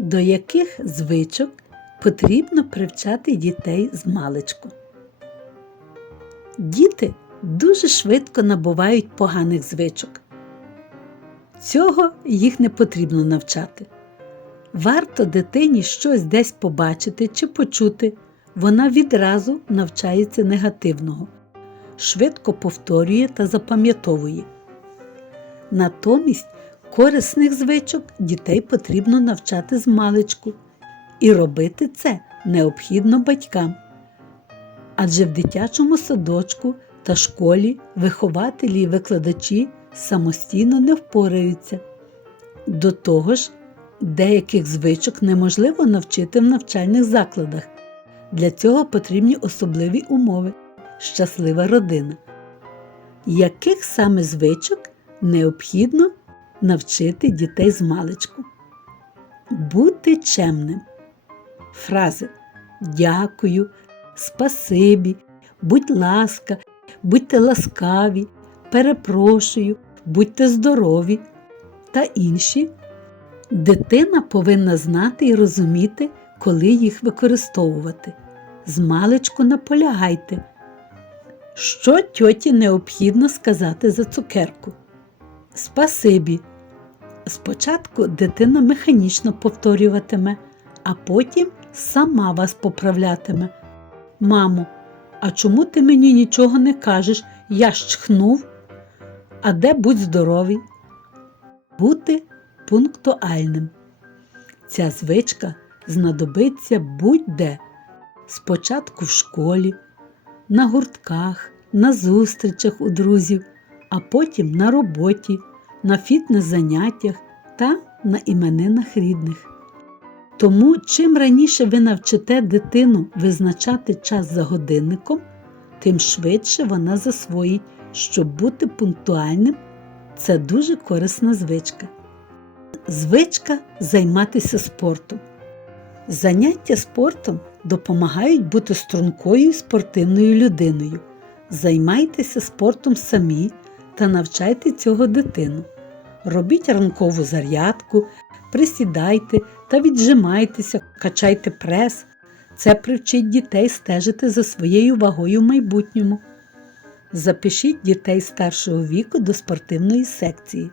До яких звичок потрібно привчати дітей з маличку? Діти дуже швидко набувають поганих звичок. Цього їх не потрібно навчати. Варто дитині щось десь побачити чи почути, вона відразу навчається негативного, швидко повторює та запам'ятовує. Натомість корисних звичок дітей потрібно навчати з маличку, і робити це необхідно батькам. Адже в дитячому садочку та школі вихователі і викладачі самостійно не впораються. До того ж, деяких звичок неможливо навчити в навчальних закладах. Для цього потрібні особливі умови, щаслива родина. Яких саме звичок необхідно навчити дітей з маличку? Бути чемним. Фрази Дякую, спасибі, будь ласка, будьте ласкаві, перепрошую, будьте здорові та інші. Дитина повинна знати і розуміти, коли їх використовувати. Змалечку наполягайте, що тьоті необхідно сказати за цукерку. Спасибі. Спочатку дитина механічно повторюватиме, а потім сама вас поправлятиме. Мамо, а чому ти мені нічого не кажеш? Я ж чхнув. А де будь здоровий? Бути пунктуальним. Ця звичка знадобиться будь-де. Спочатку в школі, на гуртках, на зустрічах у друзів, а потім на роботі, на фітнес-заняттях та на іменинах рідних. Тому чим раніше ви навчите дитину визначати час за годинником, тим швидше вона засвоїть, що бути пунктуальним це дуже корисна звичка. Звичка займатися спортом. Заняття спортом допомагають бути стрункою і спортивною людиною. Займайтеся спортом самі та навчайте цього дитину. Робіть ранкову зарядку, присідайте та віджимайтеся, качайте прес. Це привчить дітей стежити за своєю вагою в майбутньому. Запишіть дітей старшого віку до спортивної секції.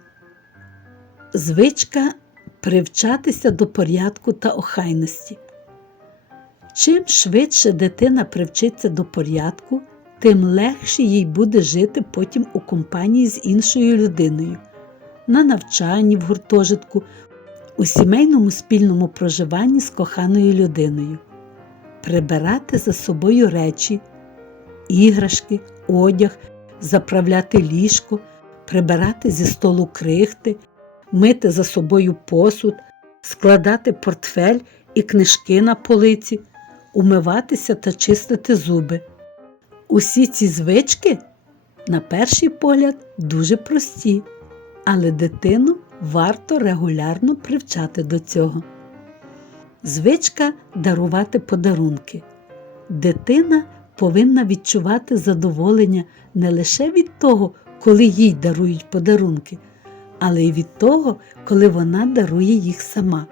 Звичка привчатися до порядку та охайності. Чим швидше дитина привчиться до порядку, тим легше їй буде жити потім у компанії з іншою людиною, на навчанні в гуртожитку, у сімейному спільному проживанні з коханою людиною, прибирати за собою речі, іграшки, одяг, заправляти ліжко, прибирати зі столу крихти, мити за собою посуд, складати портфель і книжки на полиці, умиватися та чистити зуби. Усі ці звички, на перший погляд, дуже прості, але дитину варто регулярно привчати до цього. Звичка дарувати подарунки. Дитина повинна відчувати задоволення не лише від того, коли їй дарують подарунки, але й від того, коли вона дарує їх сама.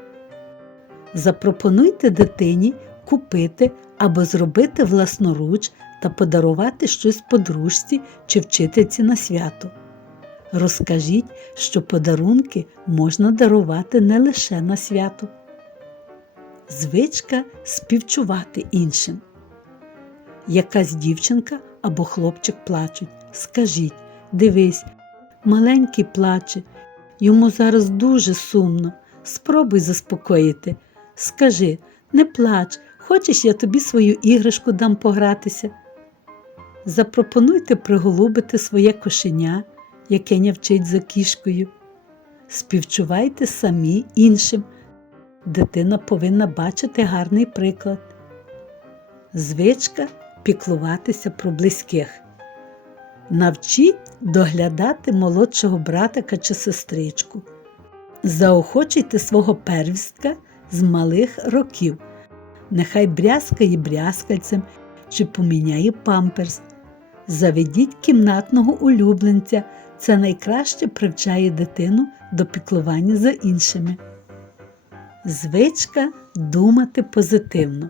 Запропонуйте дитині купити або зробити власноруч та подарувати щось подружці чи вчительці на свято. Розкажіть, що подарунки можна дарувати не лише на свято. Звичка співчувати іншим. Якась дівчинка або хлопчик плачуть. Скажіть, дивись, маленький плаче, йому зараз дуже сумно. Спробуй заспокоїти. Скажи, не плач, хочеш, я тобі свою іграшку дам погратися. Запропонуйте приголубити своє кошеня, яке нявчить за кішкою. Співчувайте самі іншим. Дитина повинна бачити гарний приклад. Звичка піклуватися про близьких. Навчіть доглядати молодшого братика чи сестричку. Заохочуйте свого первістка з малих років. Нехай брязкає брязкальцем чи поміняє памперс. Заведіть кімнатного улюбленця. Це найкраще привчає дитину до піклування за іншими. Звичка думати позитивно.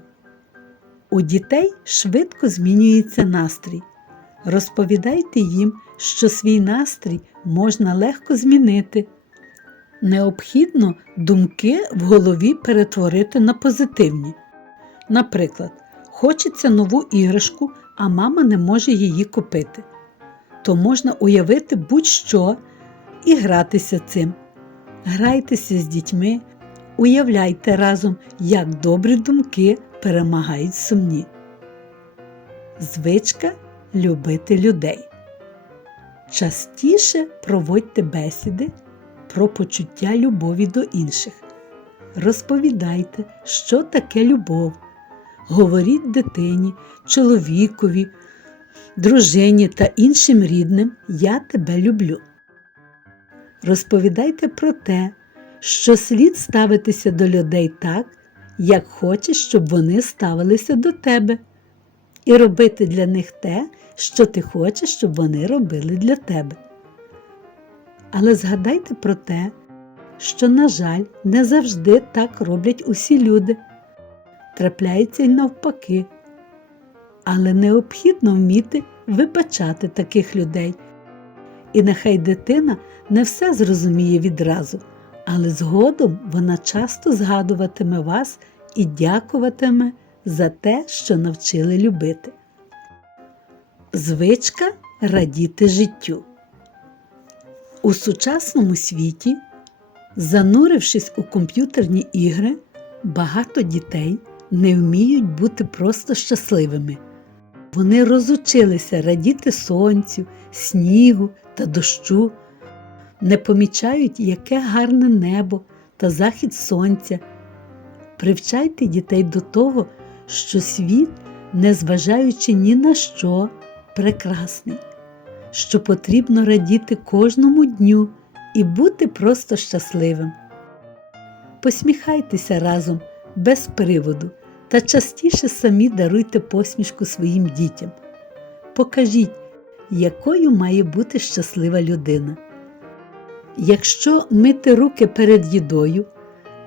У дітей швидко змінюється настрій. Розповідайте їм, що свій настрій можна легко змінити. Необхідно думки в голові перетворити на позитивні. Наприклад, хочеться нову іграшку, а мама не може її купити. То можна уявити будь-що і гратися цим. Грайтеся з дітьми, уявляйте разом, як добрі думки перемагають сумні. Звичка любити людей. Частіше проводьте бесіди про почуття любові до інших. Розповідайте, що таке любов. Говоріть дитині, чоловікові, дружині та іншим рідним Я тебе люблю. Розповідайте про те, що слід ставитися до людей так, як хочеш, щоб вони ставилися до тебе, і робити для них те, що ти хочеш, щоб вони робили для тебе. Але згадайте про те, що, на жаль, не завжди так роблять усі люди. Трапляється й навпаки. Але необхідно вміти вибачати таких людей. І нехай дитина не все зрозуміє відразу, але згодом вона часто згадуватиме вас і дякуватиме за те, що навчили любити. Звичка радіти життю. У сучасному світі, занурившись у комп'ютерні ігри, багато дітей не вміють бути просто щасливими. Вони розучилися радіти сонцю, снігу та дощу, не помічають, яке гарне небо та захід сонця. Привчайте дітей до того, що світ, незважаючи ні на що, прекрасний, що потрібно радіти кожному дню і бути просто щасливим. Посміхайтеся разом без приводу та частіше самі даруйте посмішку своїм дітям. Покажіть, якою має бути щаслива людина. Якщо мити руки перед їдою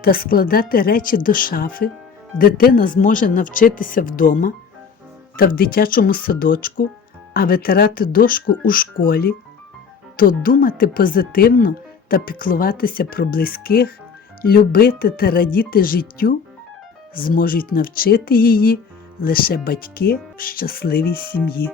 та складати речі до шафи, дитина зможе навчитися вдома та в дитячому садочку, а витирати дошку у школі, то думати позитивно та піклуватися про близьких, любити та радіти життю зможуть навчити її лише батьки в щасливій сім'ї.